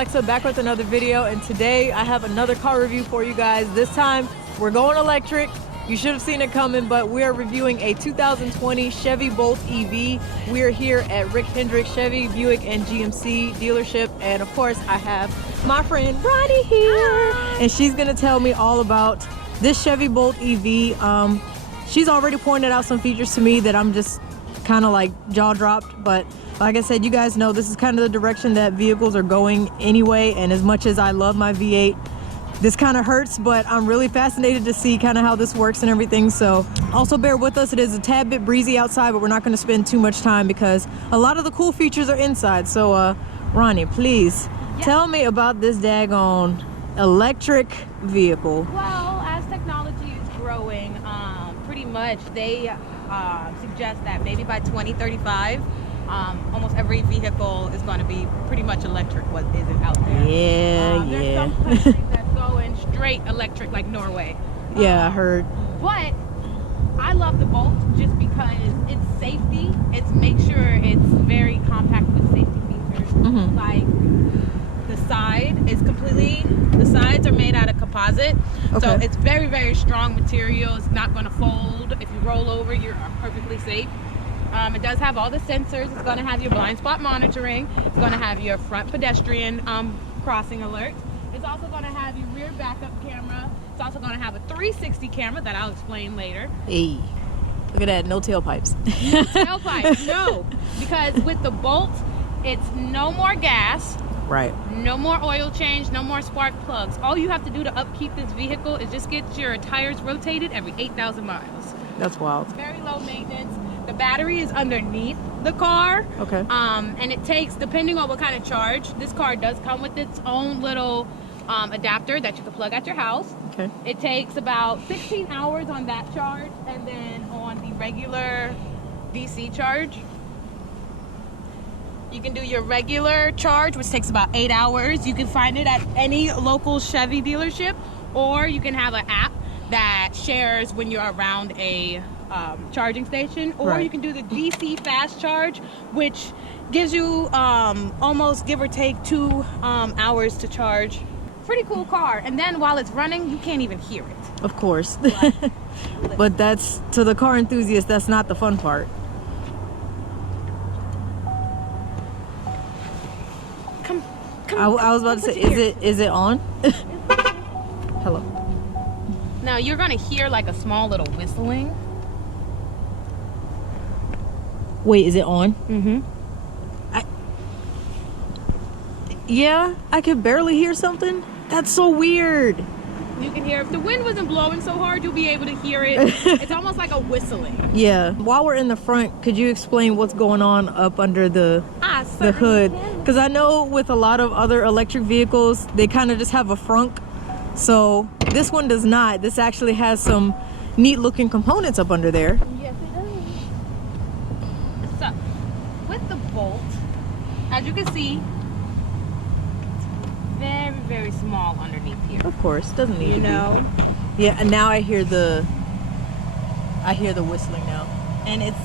Alexa, back with another video, and today I have another car review for you guys. This time we're going electric. You should have seen it coming, but we are reviewing a 2020 Chevy Bolt EV. We are here at Rick Hendrick Chevy, Buick, and GMC dealership, and of course I have my friend Ronnie here. Hi. And she's gonna tell me all about this Chevy Bolt EV. She's already pointed out some features to me that I'm just kind of like jaw dropped, but like I said, you guys know this is kind of the direction that vehicles are going anyway, and as much as I love my V8, this kind of hurts, but I'm really fascinated to see kind of how this works and everything. So also bear with us. It is a tad bit breezy outside, but we're not going to spend too much time because a lot of the cool features are inside. So Ronnie, please tell me about this daggone electric vehicle. Well, as technology is growing, pretty much they suggest that maybe by 2035 almost every vehicle is going to be pretty much electric, what isn't out there. There's some countries that going straight electric, like Norway. Yeah, I heard. But I love the Bolt just because it's safety. It's make sure it's very compact with safety features. Like the sides are made out of composite. Okay. So it's very, very strong material. It's not going to fold. If you roll over, you're perfectly safe. It does have all the sensors. It's going to have your blind spot monitoring. It's going to have your front pedestrian crossing alert. It's also going to have your rear backup camera. It's also going to have a 360 camera that I'll explain later. Hey, look at that, no tailpipes. No tailpipes, no. Because with the Bolt, it's no more gas. Right. No more oil change, no more spark plugs. All you have to do to upkeep this vehicle is just get your tires rotated every 8,000 miles. That's wild. It's very low maintenance. The battery is underneath the car. Okay. And it takes, depending on what kind of charge, this car does come with its own little adapter that you can plug at your house. Okay. It takes about 16 hours on that charge, and then on the regular DC charge, you can do your regular charge, which takes about 8 hours. You can find it at any local Chevy dealership, or you can have an app that shares when you're around a charging station, or you can do the DC fast charge, which gives you almost give or take 2 hours to charge. Pretty cool car. And then while it's running, you can't even hear it. Of course. But that's, to the car enthusiast, that's not the fun part. I was about to say, is it on? Hello. Now you're gonna hear like a small little whistling. Wait, is it on? Yeah, I could barely hear something. That's so weird. You can hear, if the wind wasn't blowing so hard, you'll be able to hear it. It's almost like a whistling. Yeah. While we're in the front, could you explain what's going on up under the hood? Because I know with a lot of other electric vehicles, they kind of just have a frunk. So this one does not. This actually has some neat looking components up under there. Yes, it does. So with the Bolt, as you can see, very, very small underneath here. Of course, doesn't need to be. Yeah, and now I hear the whistling now. And it's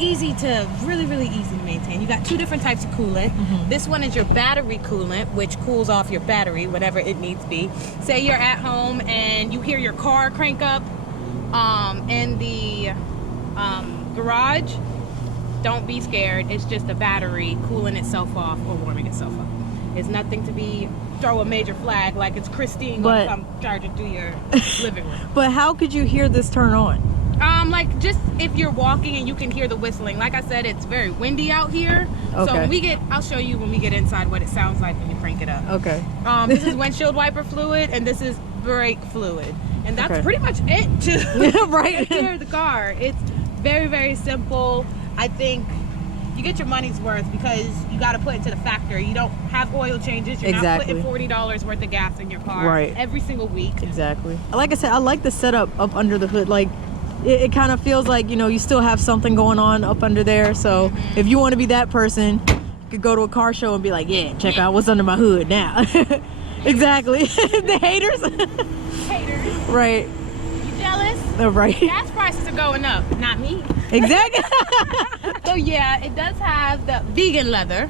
easy to, really, really easy to maintain. You got 2 different types of coolant. This one is your battery coolant, which cools off your battery whenever it needs be. Say you're at home and you hear your car crank up in the garage, don't be scared. It's just the battery cooling itself off or warming itself up. It's nothing to throw a major flag like it's Christine gonna come charging through your living room. But how could you hear this turn on? Like just if you're walking and you can hear the whistling. Like I said, it's very windy out here. Okay. So I'll show you when we get inside what it sounds like when you crank it up. Okay. This is windshield wiper fluid, and this is brake fluid. And that's pretty much it to hear the car. It's very, very simple. I think you get your money's worth because you got to put it to the factory. You don't have oil changes. You're not putting $40 worth of gas in your car every single week. Exactly. Like I said, I like the setup up under the hood. Like it kind of feels like, you know, you still have something going on up under there. So if you want to be that person, you could go to a car show and be like, yeah, check out what's under my hood now. Exactly. The haters. Haters. Right. You jealous? Right. Gas prices are going up. Not me. Exactly. So yeah, it does have the vegan leather.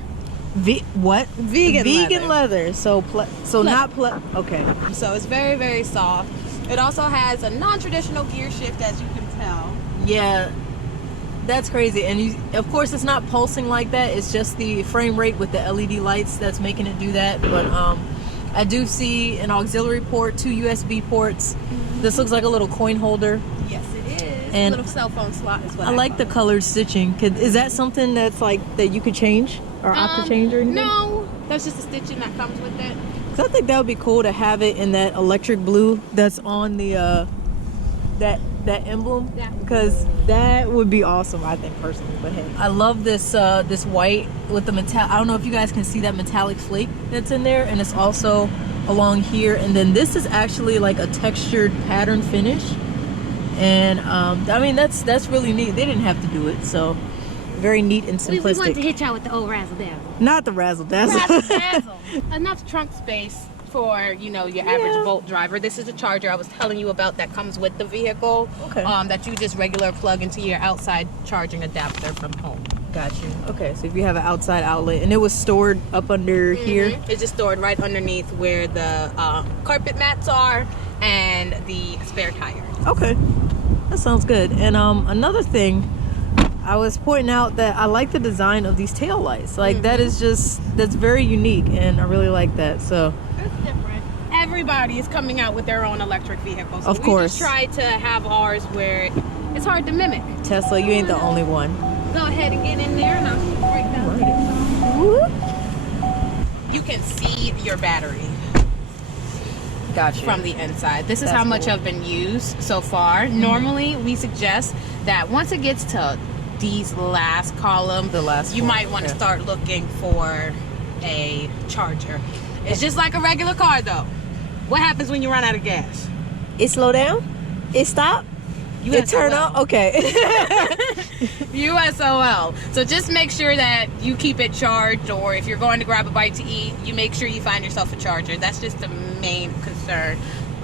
What? Vegan leather. So okay. So it's very, very soft. It also has a non-traditional gear shift, as you can tell. Yeah, that's crazy. And of course, it's not pulsing like that. It's just the frame rate with the LED lights that's making it do that. But I do see an auxiliary port, 2 USB ports. This looks like a little coin holder. Yes, it is. And a little cell phone slot is what I like the colored stitching. Is that something that's like that you could change or opt to change or anything? No, that's just the stitching that comes with it. Cause I think that would be cool to have it in that electric blue that's on the that emblem, because that would be awesome, I think, personally. But hey, I love this this white with the metal. I don't know if you guys can see that metallic flake that's in there, and it's also along here. And then this is actually like a textured pattern finish, and I mean that's really neat. They didn't have to do it, so very neat and simplistic. We wanted to hit y'all with the old razzle dazzle. Not the razzle dazzle. Razzle dazzle. Enough trunk space for, you know, your average Bolt driver. This is a charger I was telling you about that comes with the vehicle. Okay. That you just regular plug into your outside charging adapter from home. Got you. Okay, so if you have an outside outlet, and it was stored up under here. It's just stored right underneath where the carpet mats are and the spare tire. Okay, that sounds good. And another thing, I was pointing out that I like the design of these tail lights. Like that's very unique, and I really like that. So it's different. Everybody is coming out with their own electric vehicle. So of course. We just try to have ours where it's hard to mimic. Tesla, you ain't the only one. Go ahead and get in there, and I'll break down. You can see your battery. Gotcha. From the inside. This is how much have been used so far. Normally, we suggest that once it gets to these last column, you might want to start looking for a charger. It's just like a regular car, though. What happens when you run out of gas? It slow down? It stop? It turn on? Okay. USOL. So just make sure that you keep it charged, or if you're going to grab a bite to eat, you make sure you find yourself a charger. That's just the main concern.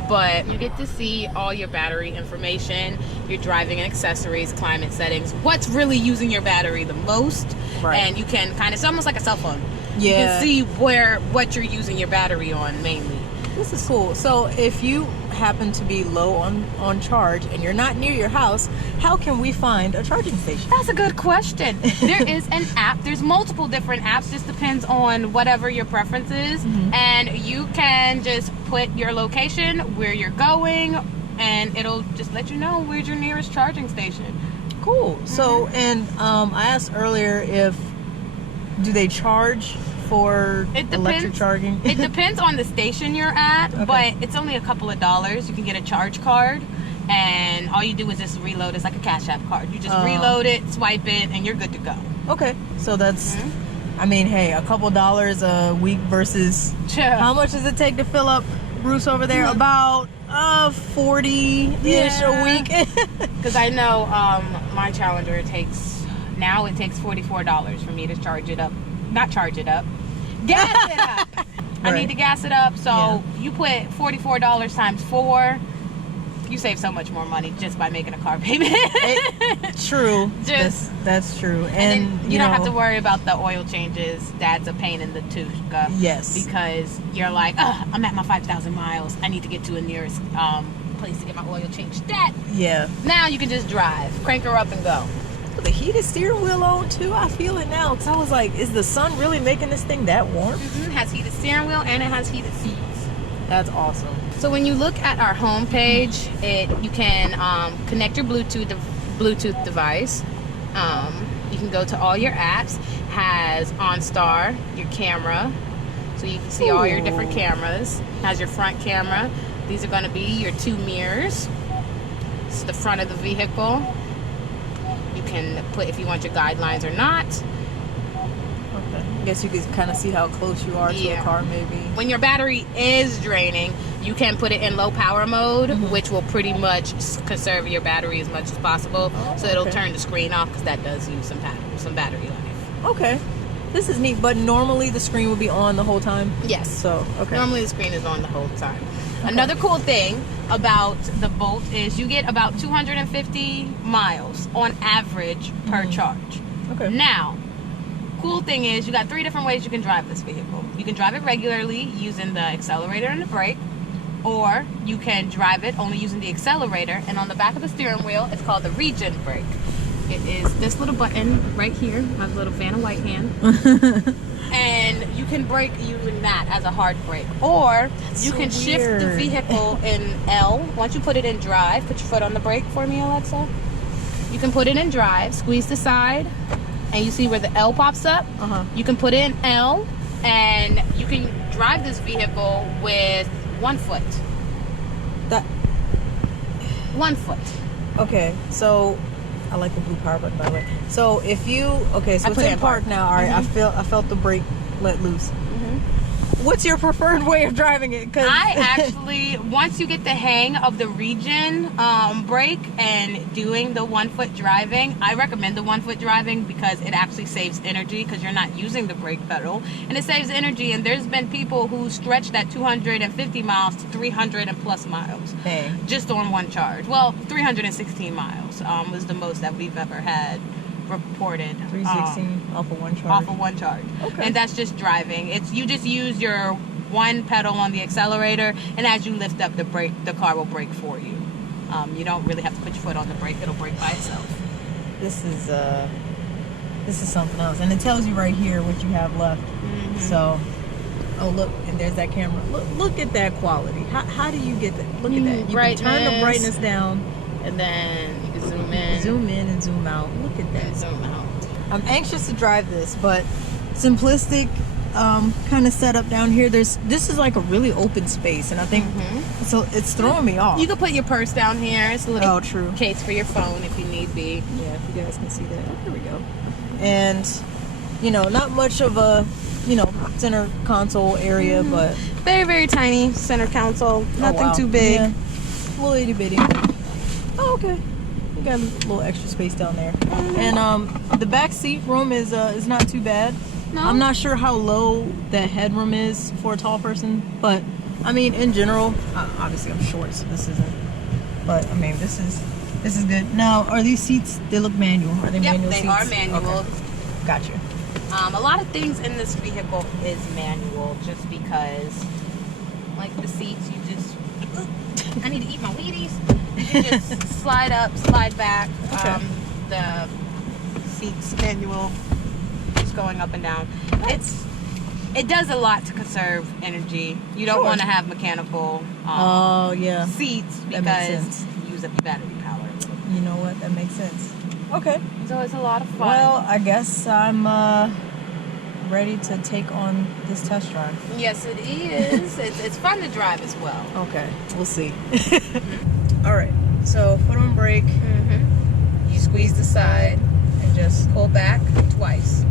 But you get to see all your battery information, your driving and accessories, climate settings, what's really using your battery the most. Right. And you can kind of, it's almost like a cell phone. Yeah. You can see what you're using your battery on mainly. This is cool. So if you happen to be low on charge and you're not near your house, how can we find a charging station? That's a good question. There is an app. There's multiple different apps. Just depends on whatever your preference is. And you can just put your location, where you're going, and it'll just let you know where's your nearest charging station. Cool. So, and I asked earlier do they charge for electric charging? It depends on the station you're at, but it's only a couple of dollars. You can get a charge card, and all you do is just reload. It's like a Cash App card. You just reload it, swipe it, and you're good to go. Okay, so that's, I mean, hey, a couple dollars a week versus how much does it take to fill up Bruce over there? About 40-ish a week. Because I know my Challenger, it takes $44 for me to charge it up. Not charge it up, gas it up. I need to gas it up. So you put $44 times 4, you save so much more money just by making a car payment. True. That's true. And then you don't have to worry about the oil changes. That's a pain in the tooth. Yes. Because you're like, I'm at my 5,000 miles. I need to get to a nearest place to get my oil changed. Now you can just drive, crank her up and go. The heated steering wheel on too. I feel it now, because I was like, is the sun really making this thing that warm? It has heated steering wheel and it has heated seats. That's awesome. So when you look at our home page, you can connect your Bluetooth device. You can go to all your apps. Has OnStar, your camera, so you can see all your different cameras. Has your front camera. These are going to be your 2 mirrors. This is the front of the vehicle. You can put if you want your guidelines or not. Okay. I guess you can kind of see how close you are to a car, maybe. When your battery is draining, you can put it in low power mode, which will pretty much conserve your battery as much as possible. So it'll turn the screen off, because that does use some battery life. Okay. This is neat, but normally the screen will be on the whole time? Yes. So, okay. Normally the screen is on the whole time. Another cool thing about the Bolt is you get about 250 miles on average per charge. Okay. Now, cool thing is you got 3 different ways you can drive this vehicle. You can drive it regularly using the accelerator and the brake, or you can drive it only using the accelerator, and on the back of the steering wheel it's called the regen brake. It is this little button right here, my little Vanna White hand. And you can brake using that as a hard brake, or you can shift the vehicle in L. Once you put it in drive, put your foot on the brake for me, Alexa. You can put it in drive, squeeze the side, and you see where the L pops up. You can put in L, and you can drive this vehicle with 1 foot. That 1 foot. okay, so I like the blue power button, by the way. So if you so it's in park now. All right, I felt the brake let loose. What's your preferred way of driving it? Cause I actually, once you get the hang of the regen brake and doing the 1 foot driving, I recommend the 1 foot driving because it actually saves energy because you're not using the brake pedal, and it saves energy. And there's been people who stretch that 250 miles to 300 and plus miles just on one charge. Well, 316 miles was the most that we've ever had reported. 316 off of one charge. Off of one charge. Okay. And that's just driving. It's you just use your one pedal on the accelerator, and as you lift up the brake, the car will brake for you. You don't really have to put your foot on the brake; it'll brake by itself. This is something else, and it tells you right here what you have left. So, oh look, and there's that camera. Look at that quality. How do you get that? Look at that. You can turn the brightness down, and then you can zoom in. Zoom in and zoom out. Look at that. Zoom out. I'm anxious to drive this, but simplistic kind of setup down here. This is like a really open space, and I think so. It's throwing me off. You can put your purse down here. It's a little true case for your phone if you need be. Yeah, if you guys can see that. Oh, here we go. And not much of a center console area, but very, very tiny center console. Nothing too big. Yeah. Little itty bitty. Oh, okay. We got a little extra space down there, and the back seat room is not too bad. No. I'm not sure how low that headroom is for a tall person, but I mean, in general, obviously I'm short, so this isn't. But I mean, this is good. Now, are these seats? They look manual. Are they manual seats? Yep, they are manual. Okay. Gotcha. A lot of things in this vehicle is manual, just because, like the seats, you just. I need to eat my Wheaties. You just slide up, slide back. Okay. The seats manual, just going up and down. It does a lot to conserve energy. You don't want to have mechanical seats because you use up your battery power. You know what? That makes sense. Okay. So it's a lot of fun. Well, I guess I'm ready to take on this test drive. Yes, it is. It's fun to drive as well. Okay, we'll see. All right, so foot on brake. You squeeze the side and just pull back twice.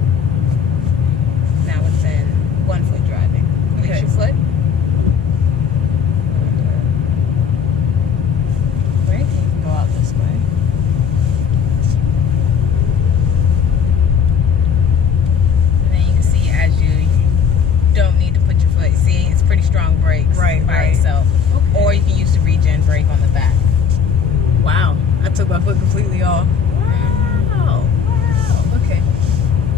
Now it's in 1 foot driving. Release your foot. Brake. You can go out this way. And then you can see as you don't need to put your foot. See, it's pretty strong brakes by itself. Okay. Or you can use the regen brake on the back. Wow, I took my foot completely off. Wow. Okay.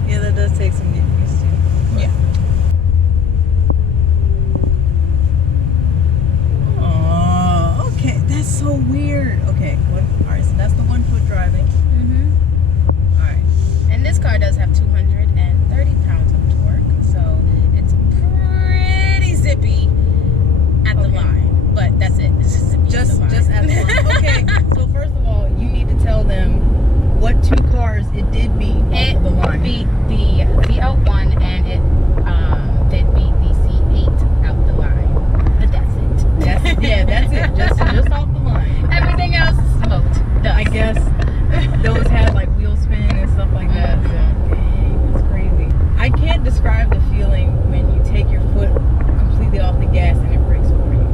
Yeah, that does take some getting used to. Yeah. Oh, okay. That's so weird. Okay. All right. So that's the 1 foot driving. All right. And this car does have 230 pounds of torque, so it's pretty zippy at the line. But that's it. It's just zippy Just at the line. at the line. Okay. So first of all, you need to tell them what 2 cars it did beat off of the line. It beat the V01 and it did beat the C8 out the line. But that's it. That's it. Just off the line. Everything else is smoked. Dust. I guess those had like wheel spin and stuff like that. So, dang, that's crazy. I can't describe the feeling when you take your foot completely off the gas and it brakes for you.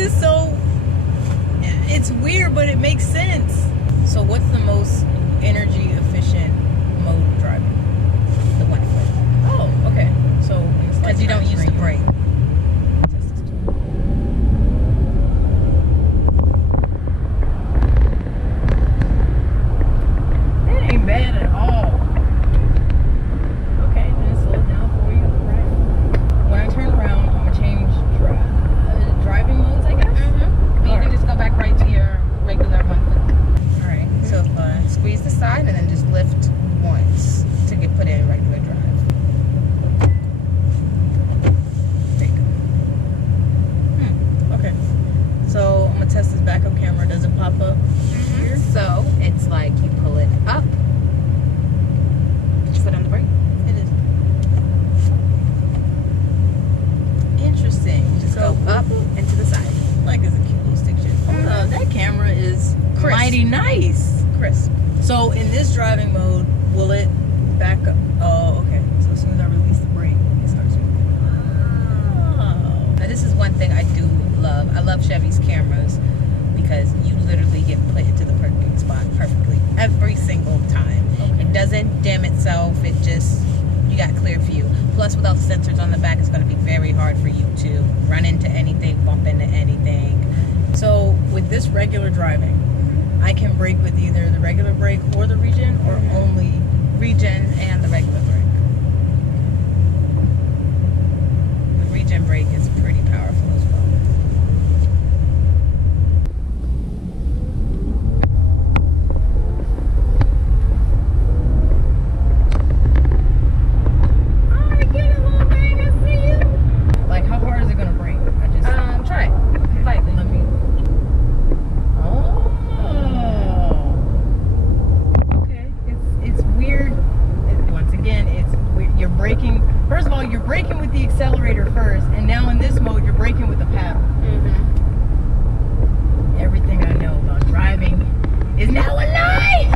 is so, it's weird, but it makes sense. So what's the most energy efficient mode of driving? The one foot. Oh, okay. So because you don't use the brake. That ain't bad at all. Okay, then slow it down for you. Right. When I turn around, I'm gonna change driving modes, I guess. You can just go back right to your regular one foot. All right. So squeeze the side and then just lift once to get put in regular drive. There you go. Okay. So I'm gonna test this backup camera. Does it pop up here? So it's like you pull it up. Put your foot on the brake. It is. Interesting. Just go up and to the side. Like it's a cute little stick shift. That camera is Crisp. mighty nice. Crisp. So in this driving mode, will it back up? Oh, okay. So as soon as I release the brake, it starts moving. Oh. Now this is one thing I do love. I love Chevy's cameras because you literally get put into the parking spot perfectly every single time. Okay. It doesn't dim itself. It just, you got clear view. Plus without the sensors on the back, it's going to be very hard for you to run into anything, bump into anything. So with this regular driving, I can brake with either the regular brake or the regen, or only Regen and the regular brake. The regen brake is pretty powerful as well. I get it, little thing. I see you. Like, how hard is it gonna brake? I just Try it. Lightly. let me. Oh. Okay. It's weird. Once again, it's weird. You're braking. First of all, you're braking with the accelerator first, and now in this mode, you're braking with the paddle. Everything I know about driving is now a lie.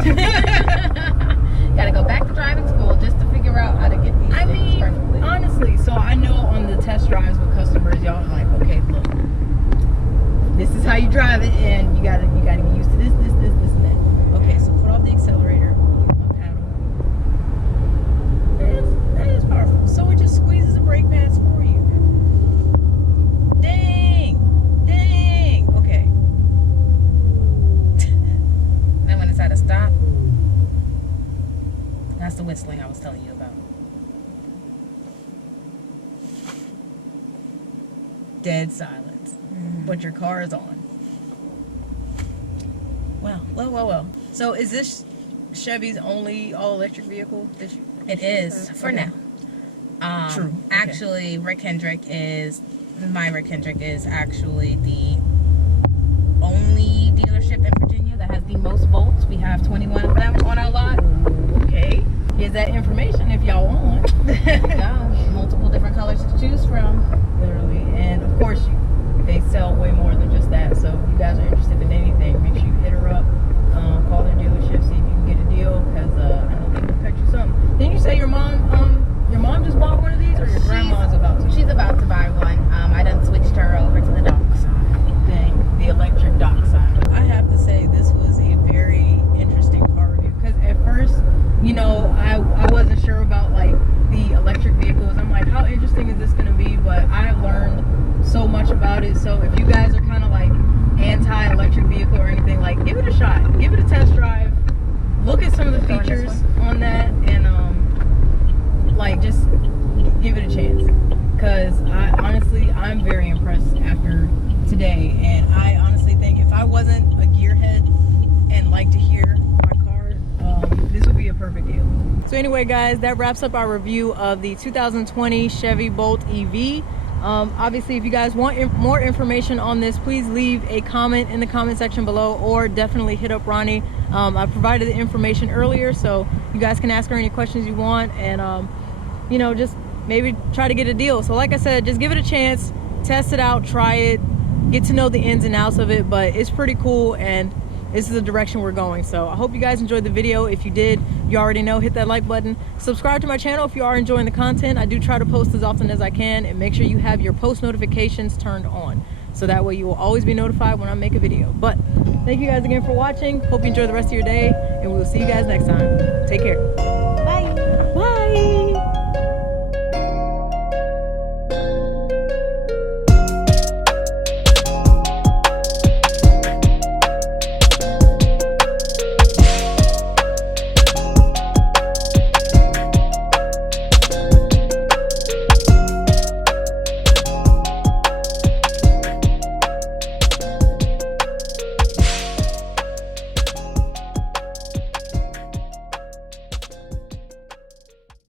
Gotta go back to driving school just to figure out how to get these I things mean, perfectly. honestly, so I know on the test drives with customers, y'all are like, okay, look, this is how you drive it, and you gotta get used to this, and that. Okay, so put off the accelerator, use my paddle. That is powerful. So it just squeezes the brake pads for you. Dang. Okay. Then when it's at a stop, that's the whistling I was telling you about. Dead silence. But your car is on. Well. So is this Chevy's only all-electric vehicle? It is for now. True. Okay. Actually, Rick Hendrick is actually the only dealership in Virginia that has the most volts. We have 21 of them on our lot. Okay. Here's that information if y'all want. Yeah, multiple different colors to choose from. Literally. And of course, they sell way more than just that. So if you guys are interested in anything, make sure you hit her up. Call their dealership, see if you can get a deal, because I know they can cut you something. Didn't you say your mom just bought one of these, or your grandma's about to? She's about to buy one. I done switched her over to the dock side. Dang, the electric dock side. I have to say, this was a very interesting car review, because at first, I wasn't sure about like the electric vehicles. I'm like, how interesting is this going to be? But I learned so much about it. So if you guys are kind of like anti-electric vehicle or anything, like, give it a shot, give it a test drive, look at some of the features on that, and like, just give it a chance, because I'm very impressed after today. And I honestly think if I wasn't a gearhead and like to hear my car, this would be a perfect deal. So anyway, guys, that wraps up our review of the 2020 Chevy Bolt EV. Obviously, if you guys want more information on this, please leave a comment in the comment section below, or definitely hit up Ronnie. I provided the information earlier, so you guys can ask her any questions you want, and just maybe try to get a deal. So like I said, just give it a chance, test it out, try it, get to know the ins and outs of it. But it's pretty cool, and this is the direction we're going. So I hope you guys enjoyed the video. If you did, you already know, hit that like button. Subscribe to my channel if you are enjoying the content. I do try to post as often as I can, and make sure you have your post notifications turned on. so that way you will always be notified when I make a video. But thank you guys again for watching. Hope you enjoy the rest of your day, and we will see you guys next time. Take care.